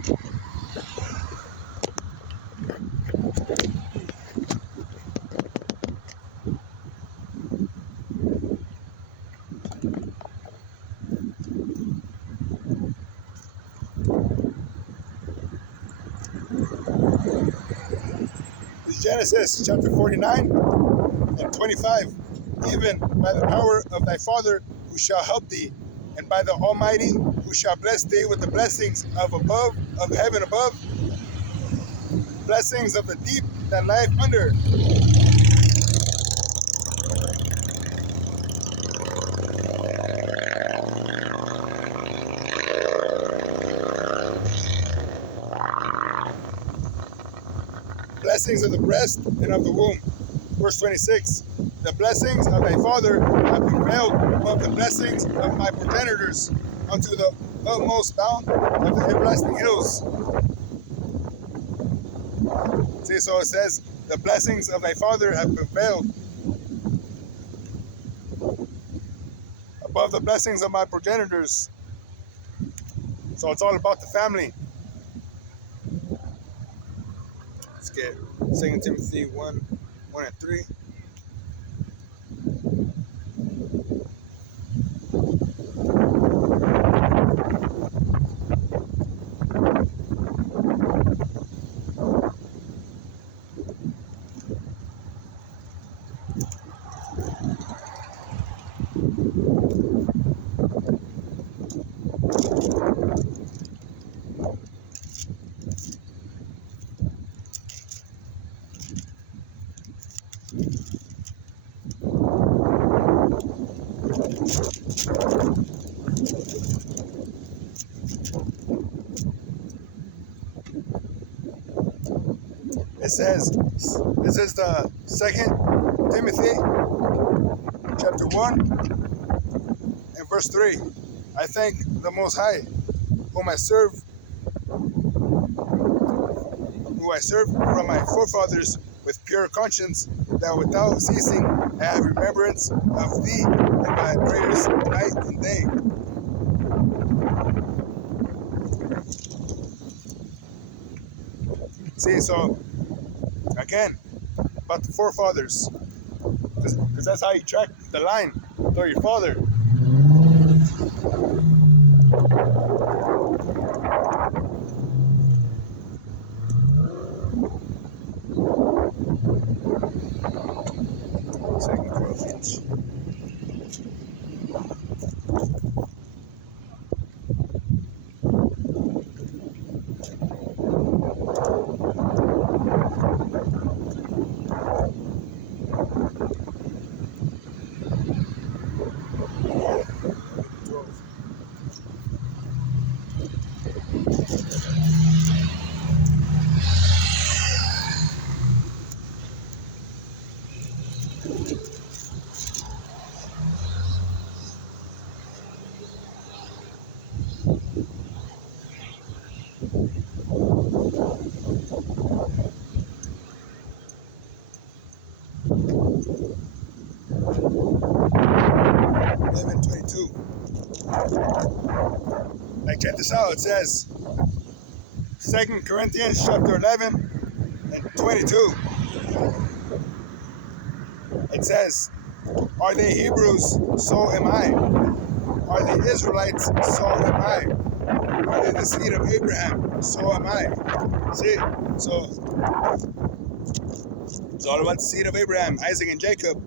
It's Genesis chapter 49 and 25. Even by the power of thy Father who shall help thee, and by the Almighty who shall bless thee with the blessings of above, of heaven above, blessings of the deep that lieth under. Blessings of the breast and of the womb. Verse 26. The blessings of thy father have prevailed above the blessings of my progenitors unto the utmost bound of the everlasting hills. See, so it says, the blessings of thy father have prevailed above the blessings of my progenitors. So it's all about the family. Let's get 2 Timothy 1 and 3. It says, this is the 2 Timothy chapter 1 and verse 3. I thank the Most High, who I serve from my forefathers with pure conscience, that without ceasing I have remembrance of thee in my prayers night and day. See, so again, about the forefathers, because that's how you track the line through your father. Second Corinthians. Like, check this out. It says, 2 Corinthians chapter 11 and 22. It says, are they Hebrews? So am I. Are they Israelites? So am I. Are they the seed of Abraham? So am I. See? So, it's all about the seed of Abraham, Isaac, and Jacob.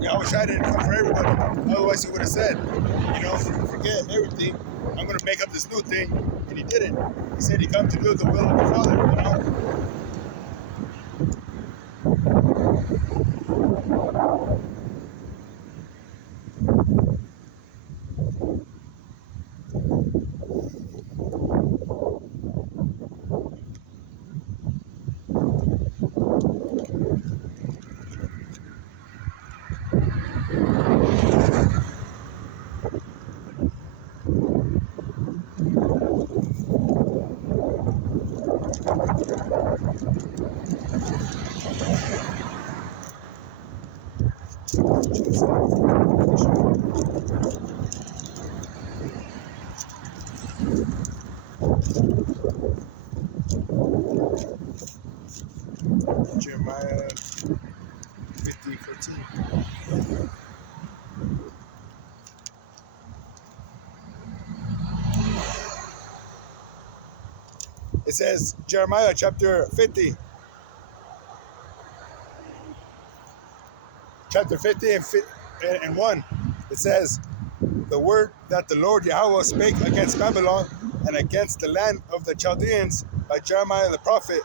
Yahweh didn't come for everybody. Otherwise, he would have said, forget everything. I'm going to make up this new thing. And he didn't. He said he come to do the will of the Father, Jeremiah 50:14. It says, Jeremiah chapter 50, and 1. It says, the word that the Lord Yahweh spake against Babylon and against the land of the Chaldeans by Jeremiah the prophet.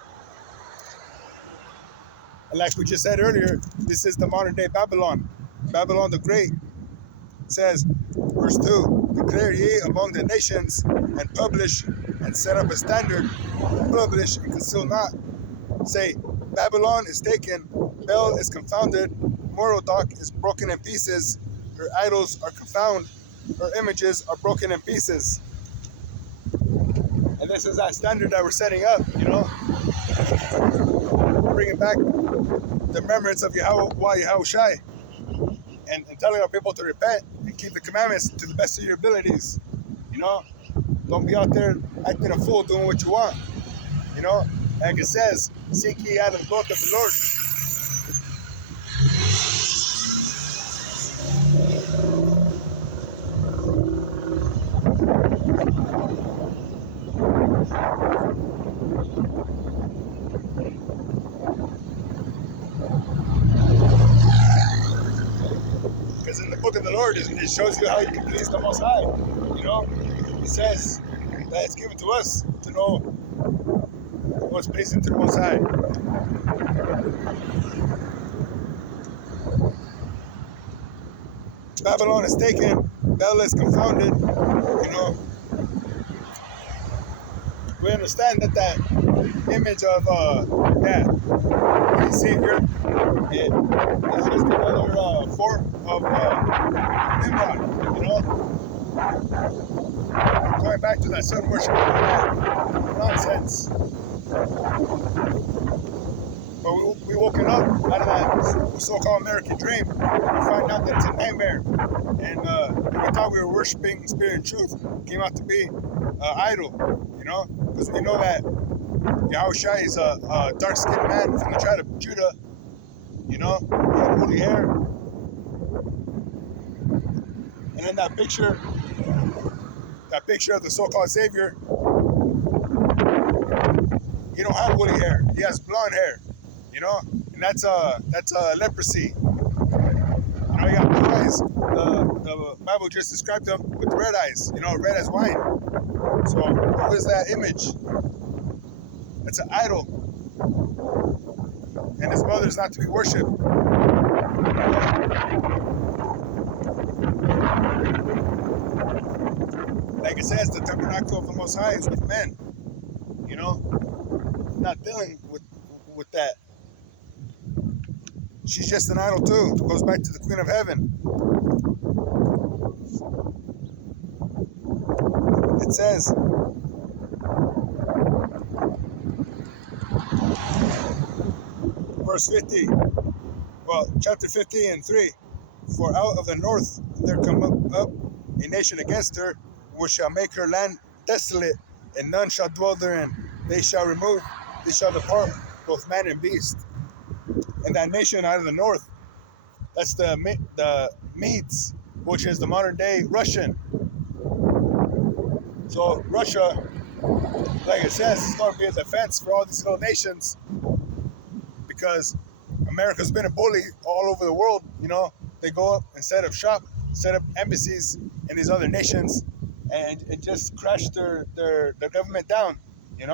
And like we just said earlier, this is the modern day Babylon, Babylon the Great. It says, verse 2, declare ye among the nations and publish and set up a standard, publish and conceal not. Say, Babylon is taken, Bel is confounded, Merodach is broken in pieces, her idols are confounded, her images are broken in pieces. And this is that standard that we're setting up, bringing back the remembrance of Yahweh Shai, and telling our people to repent and keep the commandments to the best of your abilities. Don't be out there acting a fool doing what you want. Like it says, seek ye out of the book of the Lord. Because in the book of the Lord, it shows you how you can please the Most High. It says that it's given to us to know what's pleasing to the Most High. Babylon is taken, Bel is confounded. We understand that image of that Savior is just another form of Nimrod. Going back to that sun worship nonsense. But we woken up out of that so-called American dream. We find out that it's a nightmare. And we thought we were worshiping spirit and truth. It came out to be idol, because we know that Yahushua is a dark-skinned man from the tribe of Judah. He had woolly hair. And in that picture of the so-called Savior, he don't have woolly hair. He has blonde hair, and that's leprosy. He got blue eyes. The Bible just described him with red eyes, red as wine. So who is that image? It's an idol. And his mother is not to be worshipped. Like it says, the tabernacle of the Most High is with men. Not dealing with that. She's just an idol too. It goes back to the Queen of Heaven. It says, verse 50, chapter 50 and 3, for out of the north there come up a nation against her, which shall make her land desolate, and none shall dwell therein. They shall depart, both man and beast. And that nation out of the north, that's the Medes, which is the modern day Russian. So Russia, like it says, is going to be a defense for all these little nations, because America's been a bully all over the world. They go up and set up embassies in these other nations, and just crash their government down, and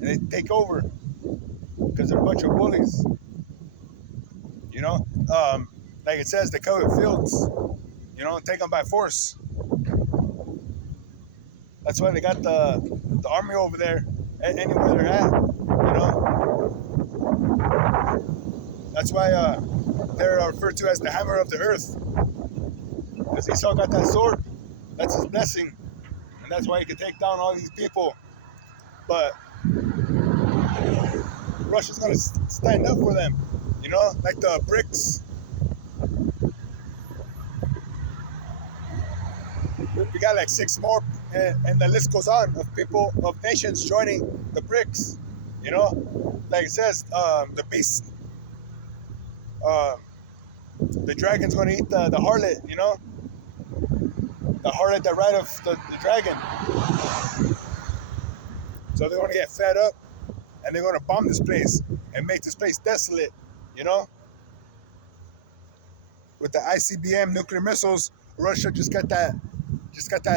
they take over because they're a bunch of bullies. Like it says, they cover fields, take them by force. That's why they got the army over there, anywhere they're at, That's why they're referred to as the hammer of the earth. Because Esau got that sword, that's his blessing. And that's why he can take down all these people. But Russia's going to stand up for them, like the BRICS. We got like 6 more, and the list goes on of people, of nations joining the BRICS. Like it says, the beast uh, the dragon's going to eat the harlot, the harlot that ride of the dragon. So they're going to get fed up, and they're going to bomb this place and make this place desolate, you know. With the ICBM nuclear missiles, Russia just got that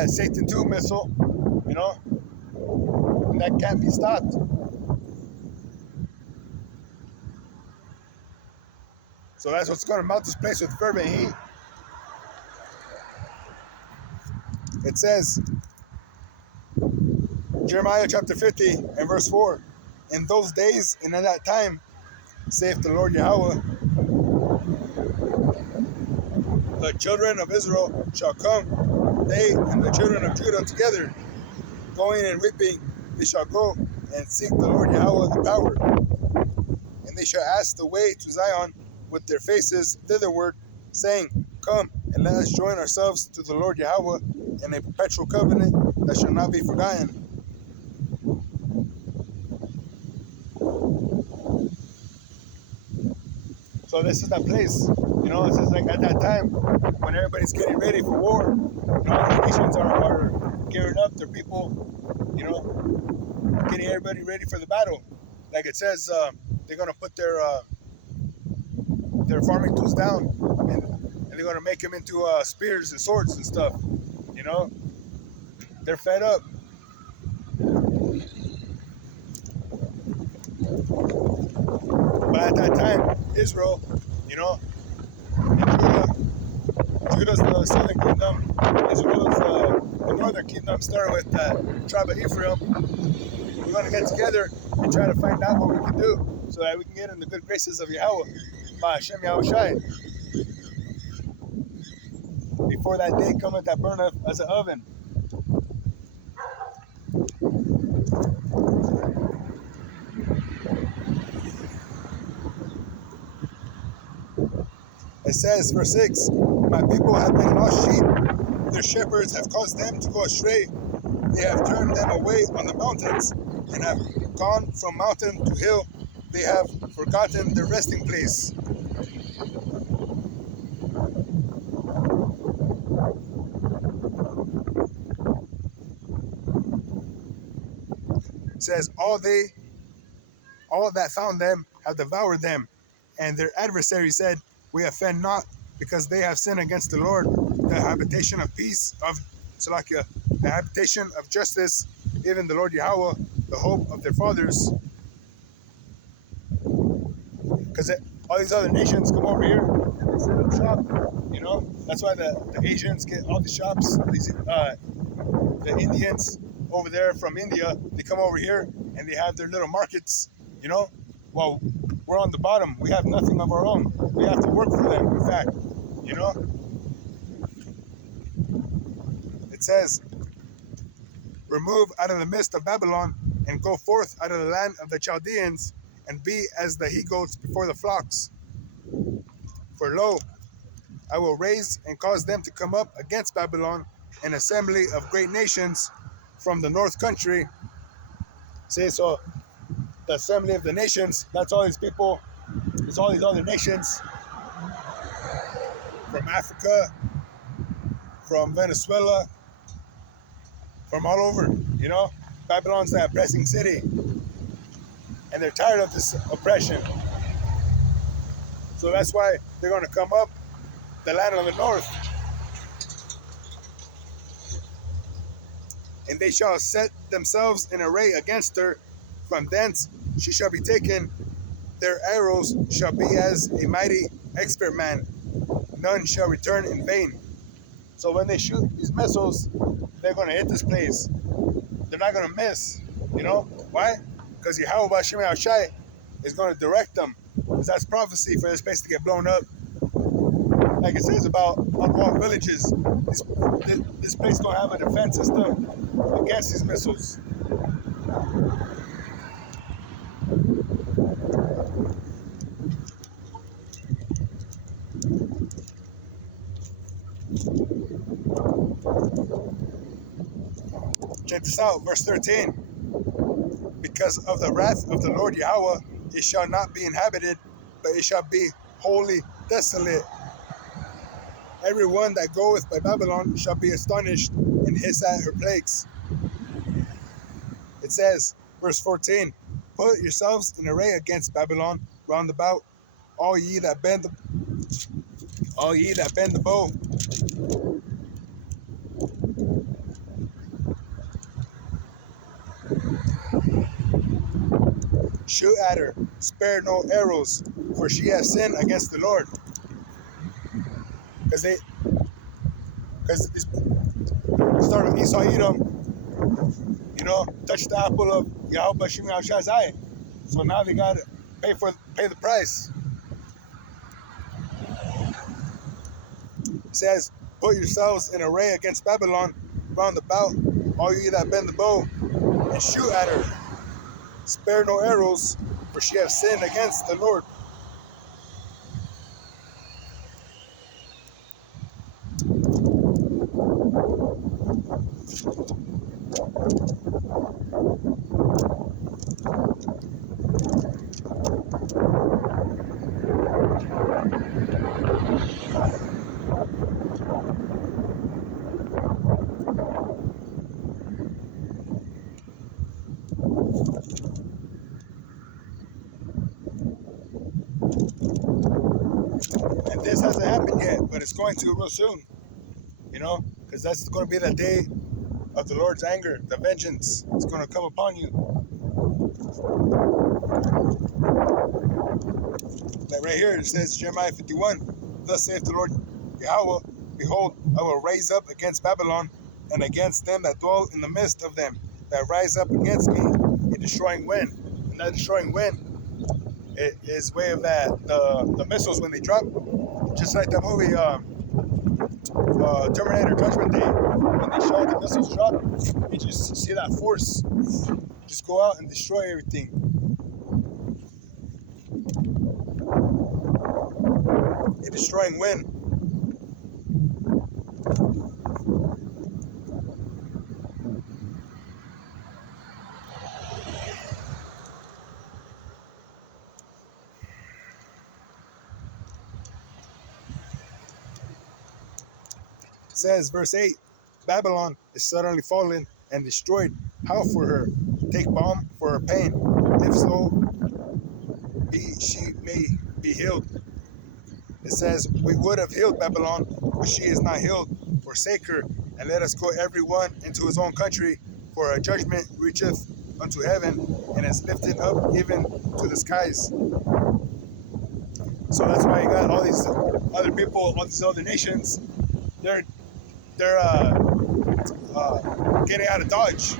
Satan 2 missile, you know, and that can't be stopped. So that's what's going to melt this place with fervent heat. It says, Jeremiah chapter 50 and verse 4, in those days and in that time, saith the Lord Yahweh, the children of Israel shall come, they and the children of Judah together, going and weeping, they shall go and seek the Lord Yahweh the power. And they shall ask the way to Zion with their faces thitherward, saying, come and let us join ourselves to the Lord Yahweh in a perpetual covenant that shall not be forgotten. So this is that place, it says like at that time when everybody's getting ready for war, the nations are gearing up their people, getting everybody ready for the battle. Like it says, they're going to put their farming tools down, and they're going to make them into spears and swords and stuff, They're fed up. But at that time, Israel, and Judah's the southern kingdom, Israel's the northern kingdom, starting with the tribe of Ephraim. We're going to get together and try to find out what we can do so that we can get in the good graces of Yahweh, by Hashem Yahushai, before that day cometh that burneth as an oven. It says, verse 6, my people have been lost sheep. Their shepherds have caused them to go astray. They have turned them away on the mountains and have gone from mountain to hill. They have forgotten their resting place. It says, all that found them have devoured them. And their adversary said, we offend not, because they have sinned against the Lord, the habitation of peace, the habitation of justice, even the Lord Yahweh, the hope of their fathers. Because all these other nations come over here and they set up shop, That's why the Asians get all the shops, the Indians over there from India, they come over here and they have their little markets, Well, we're on the bottom. We have nothing of our own. We have to work for them, in fact, It says, remove out of the midst of Babylon and go forth out of the land of the Chaldeans and be as the he-goats before the flocks. For lo, I will raise and cause them to come up against Babylon, an assembly of great nations from the north country. See, so the assembly of the nations, that's all these people, there's all these other nations from Africa, from Venezuela, from all over, Babylon's that oppressing city, and they're tired of this oppression. So that's why they're going to come up the land of the north, and they shall set themselves in array against her. From thence she shall be taken. Their arrows shall be as a mighty expert man. None shall return in vain. So when they shoot these missiles, they're going to hit this place. They're not going to miss. Why? Because Yahweh Hashem Yahushai is going to direct them. Because that's prophecy for this place to get blown up. Like it says about unwalled villages, this place going to have a defense system against these missiles. Check this out, verse 13. Because of the wrath of the Lord Yahweh, it shall not be inhabited, but it shall be wholly desolate. Every one that goeth by Babylon shall be astonished and hiss at her plagues. It says, verse 14, put yourselves in array against Babylon round about, all ye that bend the bow. Shoot at her, spare no arrows, for she has sinned against the Lord. Because it's started with Esau Edom, touched the apple of Yahweh Shimei Shazai. So now they got to pay the price. It says, put yourselves in array against Babylon round about, all ye that bend the bow, and shoot at her. Spare no arrows, for she hath sinned against the Lord. And this hasn't happened yet, but it's going to real soon, because that's going to be the day of the Lord's anger, the vengeance. It's going to come upon you. Like right here, it says Jeremiah 51, thus saith the Lord Yahweh, behold, I will raise up against Babylon and against them that dwell in the midst of them, that rise up against me, a destroying wind. And that destroying wind, it is way of that the missiles when they drop, just like the movie Terminator Judgment Day. When they show the missiles drop, you just see that force just go out and destroy everything. A destroying wind. It says, verse 8, Babylon is suddenly fallen and destroyed. How for her? Take balm for her pain. If so, she may be healed. It says, we would have healed Babylon, but she is not healed. Forsake her, and let us go every one into his own country, for her judgment reacheth unto heaven, and is lifted up even to the skies. So that's why you got all these other people, all these other nations, they're getting out of Dodge.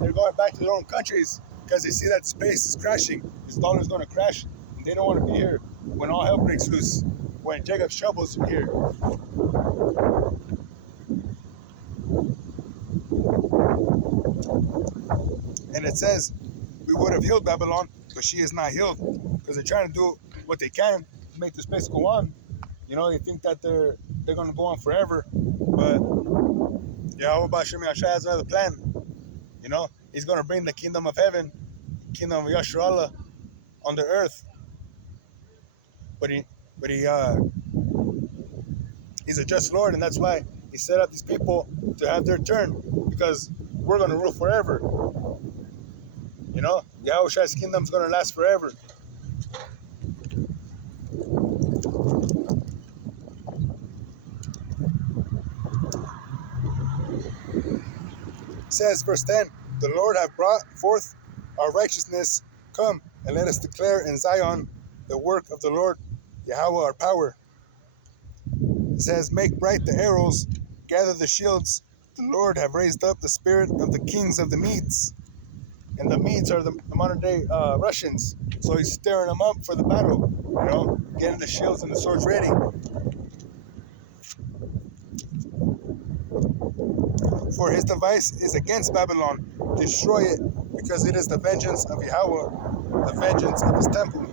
They're going back to their own countries because they see that space is crashing. This dollar is going to crash, and they don't want to be here when all hell breaks loose. When Jacob's troubles are here. And it says, we would have healed Babylon, but she is not healed because they're trying to do what they can to make the space go on. They think that they're going to go on forever, but Yahweh Shemi Ashai has another plan. He's going to bring the kingdom of heaven, kingdom of Yasharallah on the earth. But he's a just Lord, and that's why he set up these people to have their turn, because we're going to rule forever. Yahweh's kingdom is going to last forever. It says, verse 10, the Lord hath brought forth our righteousness. Come, and let us declare in Zion the work of the Lord, Yahweh our power. It says, make bright the arrows, gather the shields. The Lord have raised up the spirit of the kings of the Medes. And the Medes are the modern day Russians. So he's stirring them up for the battle, getting the shields and the swords ready. For his device is against Babylon. Destroy it, because it is the vengeance of Yahweh, the vengeance of his temple.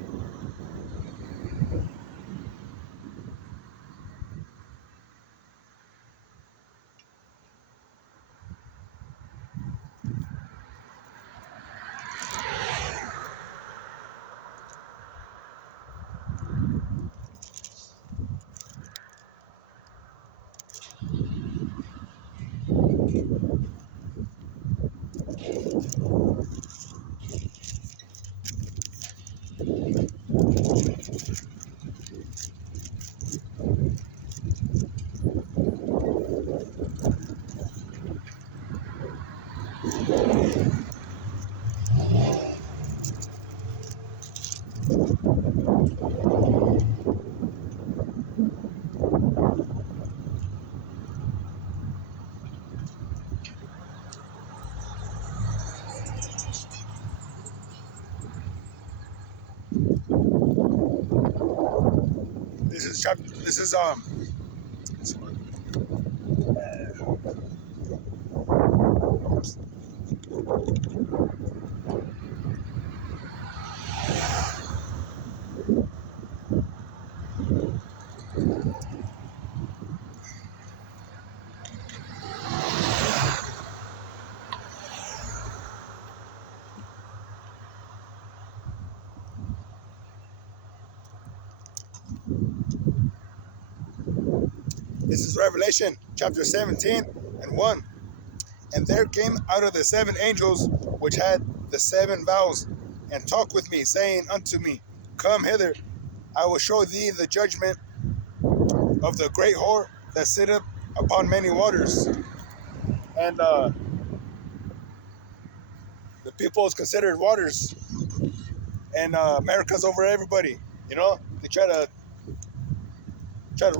This is Revelation chapter 17 and 1. And there came out of the seven angels which had the seven vials, and talked with me, saying unto me, Come hither, I will show thee the judgment of the great whore that sitteth upon many waters. And the people is considered waters, and America's over everybody. You know, they try to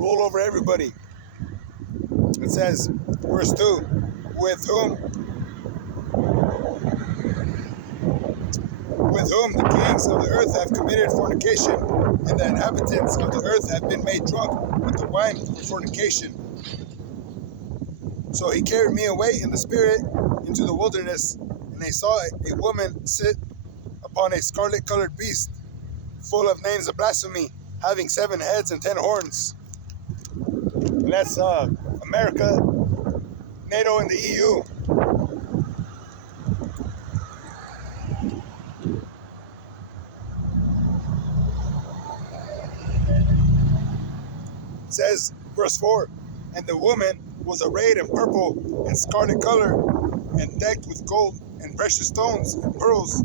rule over everybody. It says, verse 2, with whom the kings of the earth have committed fornication, and the inhabitants of the earth have been made drunk with the wine of fornication. So he carried me away in the spirit into the wilderness, and I saw a woman sit upon a scarlet-colored beast, full of names of blasphemy, having 7 heads and 10 horns. And that's America, NATO, and the EU. It says, verse 4, and the woman was arrayed in purple and scarlet color, and decked with gold and precious stones and pearls,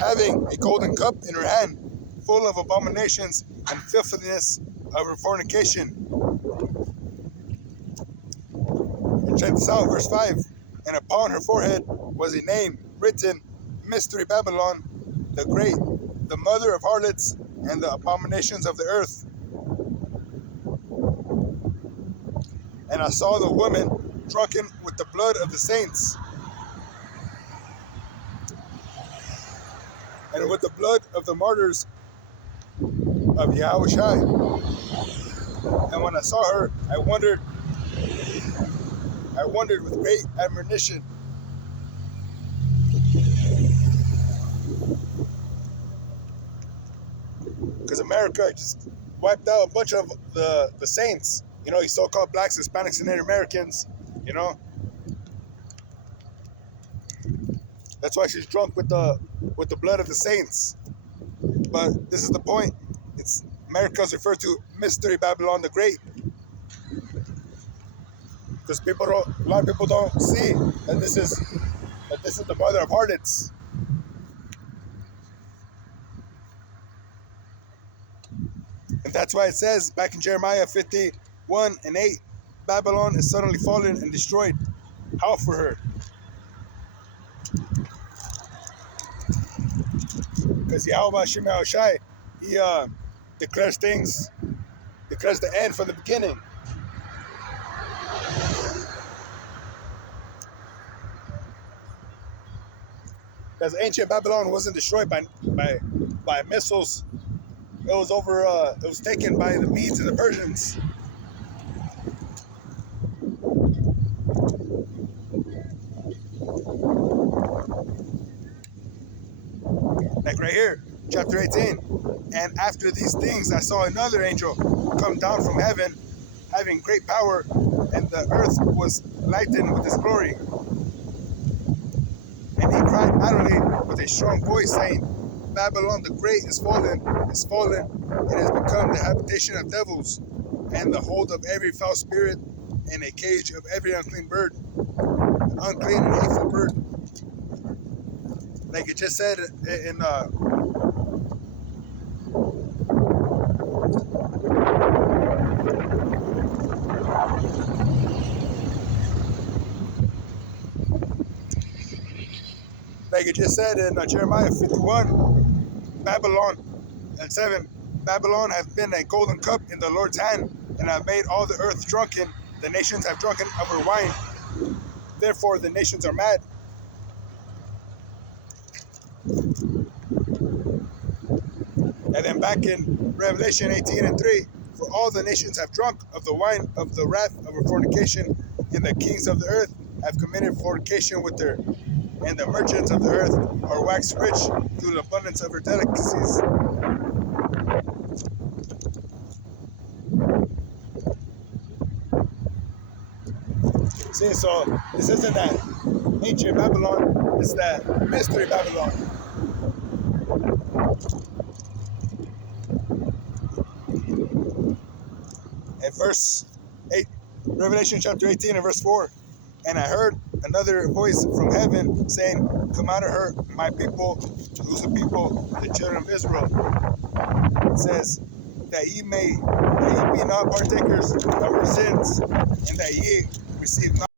having a golden cup in her hand, full of abominations and filthiness of her fornication. And check this out, verse 5. And upon her forehead was a name written, Mystery Babylon, the Great, the mother of harlots and the abominations of the earth. And I saw the woman drunken with the blood of the saints, and with the blood of the martyrs of Yahushua. And when I saw her, I wondered with great admiration. Because America just wiped out a bunch of the saints. You know, these so-called blacks, Hispanics, and Native Americans. You know, that's why she's drunk with the blood of the saints. But this is the point. It's America's referred to Mystery Babylon the Great, because a lot of people don't see that this is the mother of harlots. And that's why it says back in Jeremiah 51 and 8, Babylon is suddenly fallen and destroyed. How for her? Because Yahweh Shema Shai, he declares the end from the beginning. Because ancient Babylon wasn't destroyed by missiles. It was taken by the Medes and the Persians. Like right here, chapter 18. And after these things, I saw another angel come down from heaven, having great power, and the earth was lightened with his glory. And he cried loudly with a strong voice, saying, Babylon the Great is fallen, and has become the habitation of devils, and the hold of every foul spirit and a cage of every unclean bird, unclean and hateful bird. Like it just said in Jeremiah 51, Babylon and 7. Babylon hath been a golden cup in the Lord's hand, and have made all the earth drunken. The nations have drunken of her wine. Therefore the nations are mad. And then back in Revelation 18 and 3, for all the nations have drunk of the wine of the wrath of her fornication, and the kings of the earth have committed fornication with her, and the merchants of the earth are waxed rich through the abundance of her delicacies. See, so this isn't that ancient Babylon, it's that mystery Babylon. And verse 8, Revelation chapter 18 and verse 4, and I heard another voice from heaven saying, come out of her, my people. Who's the people? The children of Israel. It says, that ye be not partakers of her sins, and that ye receive not